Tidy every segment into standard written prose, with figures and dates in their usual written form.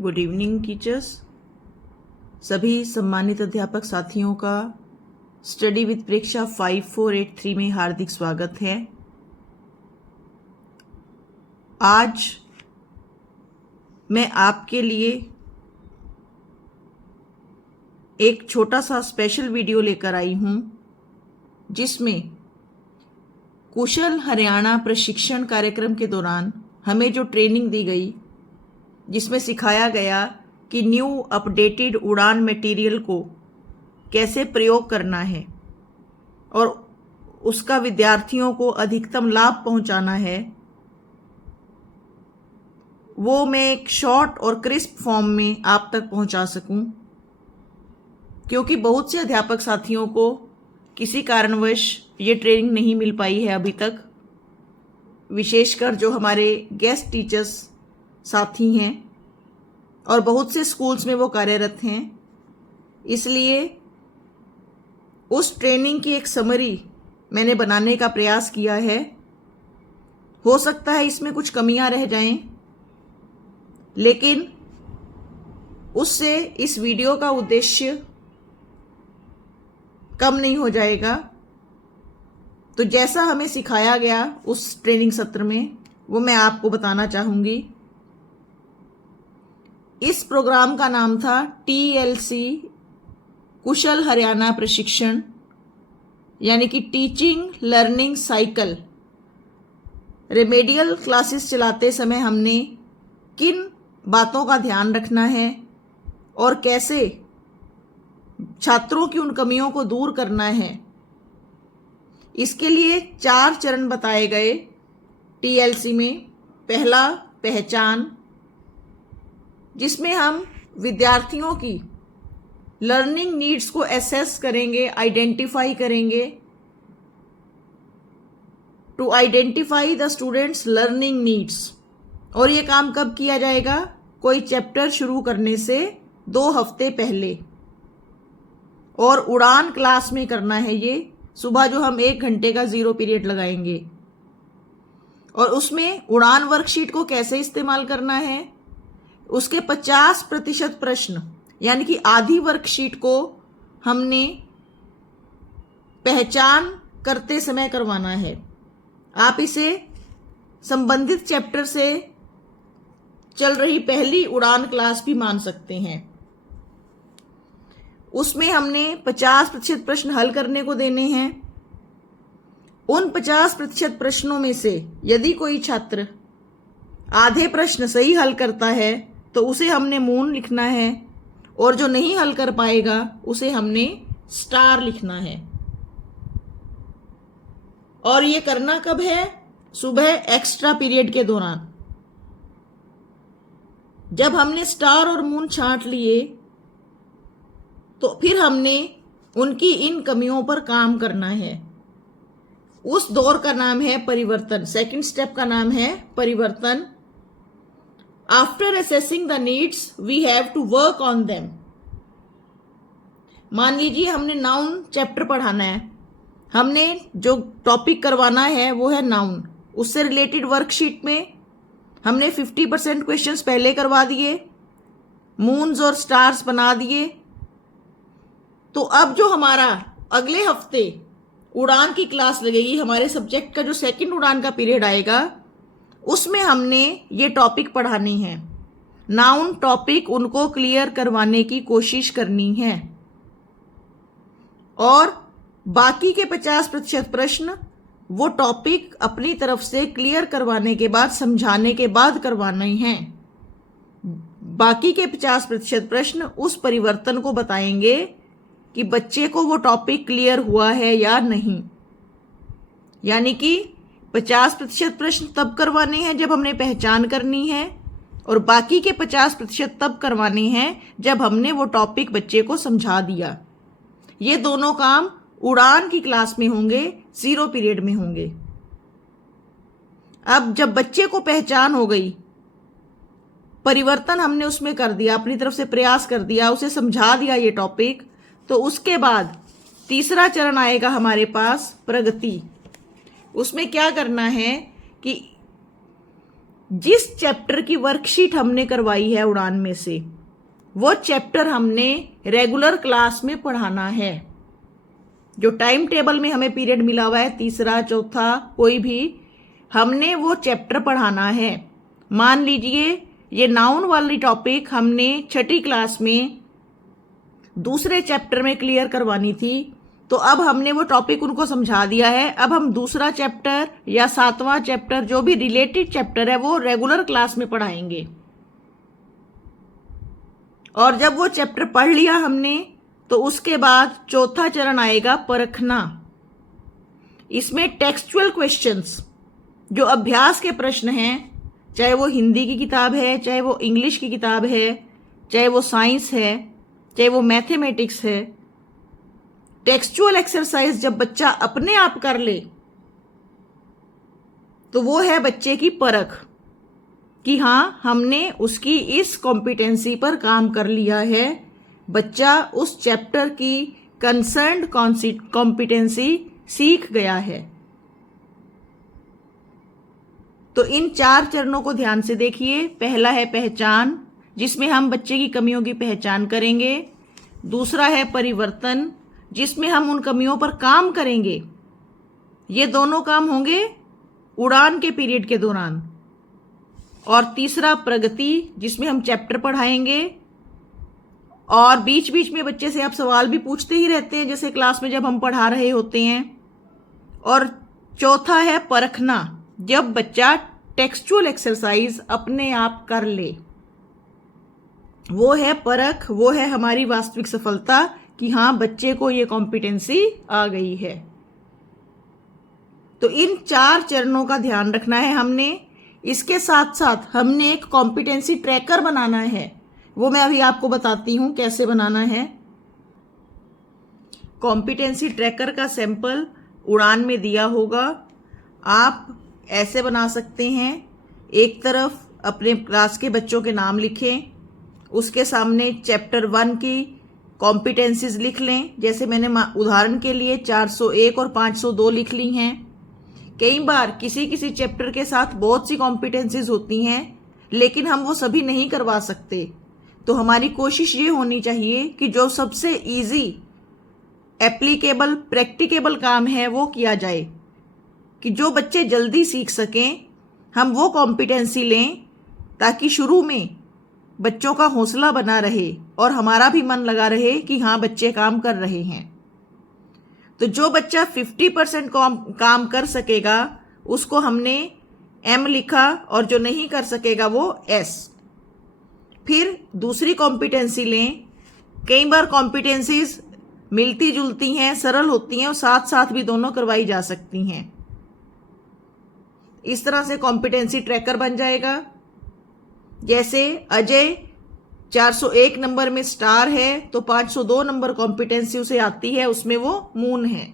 Good evening teachers. सभी सम्मानित अध्यापक साथियों का स्टडी विद परीक्षा 5483 में हार्दिक स्वागत है। आज मैं आपके लिए एक छोटा सा स्पेशल वीडियो लेकर आई हूं, जिसमें कुशल हरियाणा प्रशिक्षण कार्यक्रम के दौरान हमें जो ट्रेनिंग दी गई, जिसमें सिखाया गया कि न्यू अपडेटेड उड़ान मटेरियल को कैसे प्रयोग करना है और उसका विद्यार्थियों को अधिकतम लाभ पहुंचाना है, वो मैं एक शॉर्ट और क्रिस्प फॉर्म में आप तक पहुंचा सकूं। क्योंकि बहुत से अध्यापक साथियों को किसी कारणवश ये ट्रेनिंग नहीं मिल पाई है अभी तक, विशेषकर जो हमारे गेस्ट टीचर्स साथी हैं और बहुत से स्कूल्स में वो कार्यरत हैं। इसलिए उस ट्रेनिंग की एक समरी मैंने बनाने का प्रयास किया है। हो सकता है इसमें कुछ कमियां रह जाएं, लेकिन उससे इस वीडियो का उद्देश्य कम नहीं हो जाएगा। तो जैसा हमें सिखाया गया उस ट्रेनिंग सत्र में, वो मैं आपको बताना चाहूंगी। इस प्रोग्राम का नाम था TLC कुशल हरियाणा प्रशिक्षण, यानी कि teaching learning cycle. Remedial classes चलाते समय हमने किन बातों का ध्यान रखना है और कैसे छात्रों की उन कमियों को दूर करना है, इसके लिए 4 चरण बताए गए TLC में। पहला, पहचान, जिसमें हम विद्यार्थियों की लर्निंग नीड्स को एसेस करेंगे, आइडेंटिफाई करेंगे। To identify the students learning needs. और ये काम कब किया जाएगा? कोई चैप्टर शुरू करने से 2 हफ्ते पहले। और उड़ान क्लास में करना है ये, सुबह जो हम 1 घंटे का 0 पीरियड लगाएंगे। और उसमें उड़ान वर्कशीट को कैसे इस्तेमाल करना है, उसके 50% प्रश्न, यानी कि आधी वर्कशीट को हमने पहचान करते समय करवाना है। आप इसे संबंधित चैप्टर से चल रही पहली उड़ान क्लास भी मान सकते हैं। उसमें हमने 50% प्रश्न हल करने को देने हैं। उन 50% प्रश्नों में से यदि कोई छात्र आधे प्रश्न सही हल करता है तो उसे हमने मून लिखना है, और जो नहीं हल कर पाएगा उसे हमने स्टार लिखना है। और ये करना कब है? सुबह एक्स्ट्रा पीरियड के दौरान। जब हमने स्टार और मून छांट लिए तो फिर हमने उनकी इन कमियों पर काम करना है। उस दौर का नाम है परिवर्तन। सेकंड स्टेप का नाम है परिवर्तन। After assessing the needs we have to work on them. मान लीजिए हमने नाउन चैप्टर पढ़ाना है, हमने जो टॉपिक करवाना है वो है नाउन। उससे रिलेटेड वर्कशीट में हमने 50% क्वेश्चंस पहले करवा दिए, मून्स और स्टार्स बना दिए। तो अब जो हमारा अगले हफ्ते उड़ान की क्लास लगेगी, हमारे सब्जेक्ट का जो सेकंड उड़ान का पीरियड आएगा, उसमें हमने ये टॉपिक पढ़ानी है। नाउन टॉपिक उनको क्लियर करवाने की कोशिश करनी है। और बाकी के 50% प्रश्न वो टॉपिक अपनी तरफ से क्लियर करवाने के बाद, समझाने के बाद करवाने हैं। बाकी के 50% प्रश्न उस परिवर्तन को बताएंगे कि बच्चे को वो टॉपिक क्लियर हुआ है या नहीं। यानी कि 50% प्रश्न तब करवाने हैं जब हमने पहचान करनी है, और बाकी के 50% तब करवाने हैं जब हमने वो टॉपिक बच्चे को समझा दिया। ये दोनों काम उड़ान की क्लास में होंगे, 0 पीरियड में होंगे। अब जब बच्चे को पहचान हो गई, परिवर्तन हमने उसमें कर दिया, अपनी तरफ से प्रयास कर दिया, उसे समझा दिया ये टॉपिक, तो उसके बाद तीसरा चरण आएगा हमारे पास, प्रगति। उसमें क्या करना है कि जिस चैप्टर की वर्कशीट हमने करवाई है उड़ान में से, वो चैप्टर हमने रेगुलर क्लास में पढ़ाना है। जो टाइम टेबल में हमें पीरियड मिला हुआ है, तीसरा चौथा कोई भी, हमने वो चैप्टर पढ़ाना है। मान लीजिए ये नाउन वाली टॉपिक हमने छठी क्लास में दूसरे चैप्टर में क्लियर करवानी थी, तो अब हमने वो टॉपिक उनको समझा दिया है। अब हम दूसरा चैप्टर या सातवां चैप्टर, जो भी रिलेटेड चैप्टर है, वो रेगुलर क्लास में पढ़ाएंगे। और जब वो चैप्टर पढ़ लिया हमने, तो उसके बाद चौथा चरण आएगा परखना। इसमें टेक्सचुअल क्वेश्चंस, जो अभ्यास के प्रश्न हैं, चाहे वो हिंदी की किताब है, चाहे वो इंग्लिश की किताब है, चाहे वो साइंस है, चाहे वो मैथमेटिक्स है, टेक्सचुअल एक्सरसाइज जब बच्चा अपने आप कर ले, तो वो है बच्चे की परख कि हाँ, हमने उसकी इस कॉम्पिटेंसी पर काम कर लिया है, बच्चा उस चैप्टर की कंसर्न्ड कॉम्पिटेंसी सीख गया है। तो इन 4 चरणों को ध्यान से देखिए। पहला है पहचान, जिसमें हम बच्चे की कमियों की पहचान करेंगे। दूसरा है परिवर्तन, जिसमें हम उन कमियों पर काम करेंगे। ये दोनों काम होंगे उड़ान के पीरियड के दौरान। और तीसरा प्रगति, जिसमें हम चैप्टर पढ़ाएंगे और बीच बीच में बच्चे से आप सवाल भी पूछते ही रहते हैं, जैसे क्लास में जब हम पढ़ा रहे होते हैं। और चौथा है परखना, जब बच्चा टेक्सचुअल एक्सरसाइज अपने आप कर ले। वो है परख, वो है हमारी वास्तविक सफलता कि हाँ, बच्चे को ये कॉम्पिटेंसी आ गई है। तो इन 4 चरणों का ध्यान रखना है हमने। इसके साथ साथ हमने एक कॉम्पिटेंसी ट्रैकर बनाना है, वो मैं अभी आपको बताती हूं कैसे बनाना है। कॉम्पिटेंसी ट्रैकर का सैंपल उड़ान में दिया होगा। आप ऐसे बना सकते हैं, एक तरफ अपने क्लास के बच्चों के नाम लिखें, उसके सामने चैप्टर 1 की कॉम्पिटेंसीज लिख लें। जैसे मैंने उदाहरण के लिए 401 और 502 लिख ली हैं। कई बार किसी किसी चैप्टर के साथ बहुत सी कॉम्पिटेंसीज होती हैं, लेकिन हम वो सभी नहीं करवा सकते। तो हमारी कोशिश ये होनी चाहिए कि जो सबसे इजी, एप्लीकेबल, प्रैक्टिकेबल काम है वो किया जाए, कि जो बच्चे जल्दी सीख सकें, हम वो कॉम्पिटेंसी लें, ताकि शुरू में बच्चों का हौसला बना रहे और हमारा भी मन लगा रहे कि हाँ, बच्चे काम कर रहे हैं। तो जो बच्चा 50% काम कर सकेगा उसको हमने M लिखा, और जो नहीं कर सकेगा वो S। फिर दूसरी कॉम्पिटेंसी लें। कई बार कॉम्पिटेंसीज मिलती जुलती हैं, सरल होती हैं, और साथ साथ भी दोनों करवाई जा सकती हैं। इस तरह से कॉम्पिटेंसी ट्रैकर बन जाएगा। जैसे अजय 401 नंबर में स्टार है, तो 502 नंबर कॉम्पिटेंसी उसे आती है, उसमें वो मून है।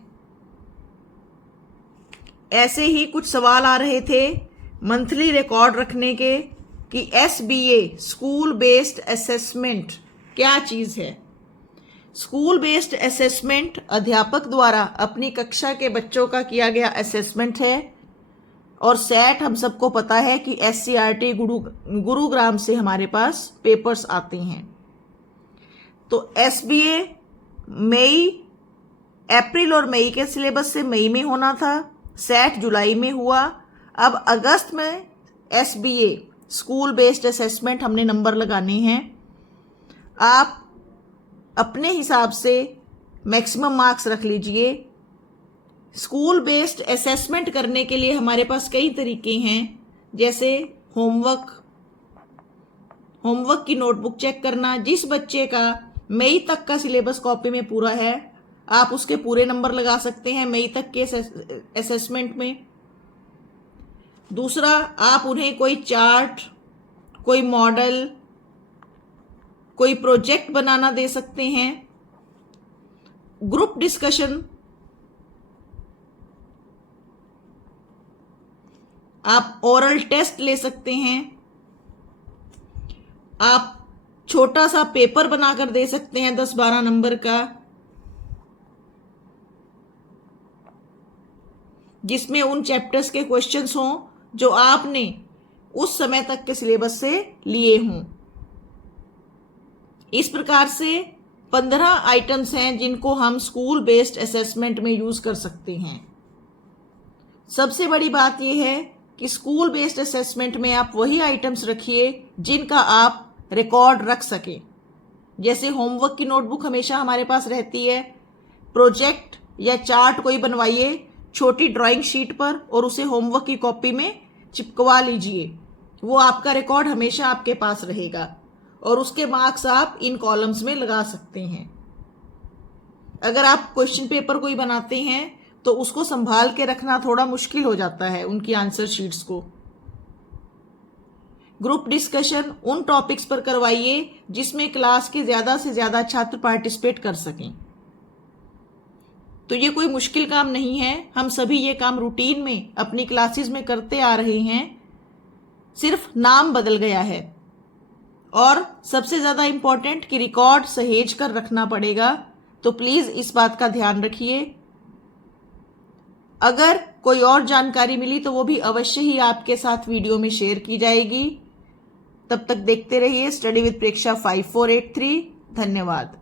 ऐसे ही कुछ सवाल आ रहे थे मंथली रिकॉर्ड रखने के, कि SBA, स्कूल बेस्ड असेसमेंट, क्या चीज है। स्कूल बेस्ड असेसमेंट अध्यापक द्वारा अपनी कक्षा के बच्चों का किया गया असेसमेंट है। और सेट हम सबको पता है कि SCRT गुरुग्राम से हमारे पास पेपर्स आते हैं। तो SBA मई, अप्रैल और मई के सिलेबस से मई में होना था, सेट जुलाई में हुआ। अब अगस्त में SBA, स्कूल बेस्ड असेसमेंट, हमने नंबर लगाने हैं। आप अपने हिसाब से मैक्सिमम मार्क्स रख लीजिए। स्कूल बेस्ड असेसमेंट करने के लिए हमारे पास कई तरीके हैं, जैसे होमवर्क की नोटबुक चेक करना। जिस बच्चे का मई तक का सिलेबस कॉपी में पूरा है, आप उसके पूरे नंबर लगा सकते हैं मई तक के असेसमेंट में। दूसरा, आप उन्हें कोई चार्ट, कोई मॉडल, कोई प्रोजेक्ट बनाना दे सकते हैं। ग्रुप डिस्कशन, आप ओरल टेस्ट ले सकते हैं। आप छोटा सा पेपर बनाकर दे सकते हैं 10-12 नंबर का, जिसमें उन चैप्टर्स के क्वेश्चंस हों जो आपने उस समय तक के सिलेबस से लिए हों। इस प्रकार से 15 आइटम्स हैं जिनको हम स्कूल बेस्ड असेसमेंट में यूज कर सकते हैं। सबसे बड़ी बात यह है कि स्कूल बेस्ड असेसमेंट में आप वही आइटम्स रखिए जिनका आप रिकॉर्ड रख सकें। जैसे होमवर्क की नोटबुक हमेशा हमारे पास रहती है, प्रोजेक्ट या चार्ट कोई बनवाइए छोटी ड्राइंग शीट पर और उसे होमवर्क की कॉपी में चिपकवा लीजिए। वो आपका रिकॉर्ड हमेशा आपके पास रहेगा और उसके मार्क्स आप इन कॉलम्स में लगा सकते हैं। अगर आप क्वेश्चन पेपर कोई बनाते हैं तो उसको संभाल के रखना थोड़ा मुश्किल हो जाता है, उनकी आंसर शीट्स को। ग्रुप डिस्कशन उन टॉपिक्स पर करवाइए जिसमें क्लास के ज्यादा से ज्यादा छात्र पार्टिसिपेट कर सकें। तो ये कोई मुश्किल काम नहीं है, हम सभी ये काम रूटीन में अपनी क्लासेस में करते आ रहे हैं, सिर्फ नाम बदल गया है। और सबसे ज्यादा इंपॉर्टेंट कि रिकॉर्ड सहेज कर रखना पड़ेगा, तो प्लीज इस बात का ध्यान रखिए। अगर कोई और जानकारी मिली तो वो भी अवश्य ही आपके साथ वीडियो में शेयर की जाएगी। तब तक देखते रहिए स्टडी विद प्रेक्षा 5483। धन्यवाद।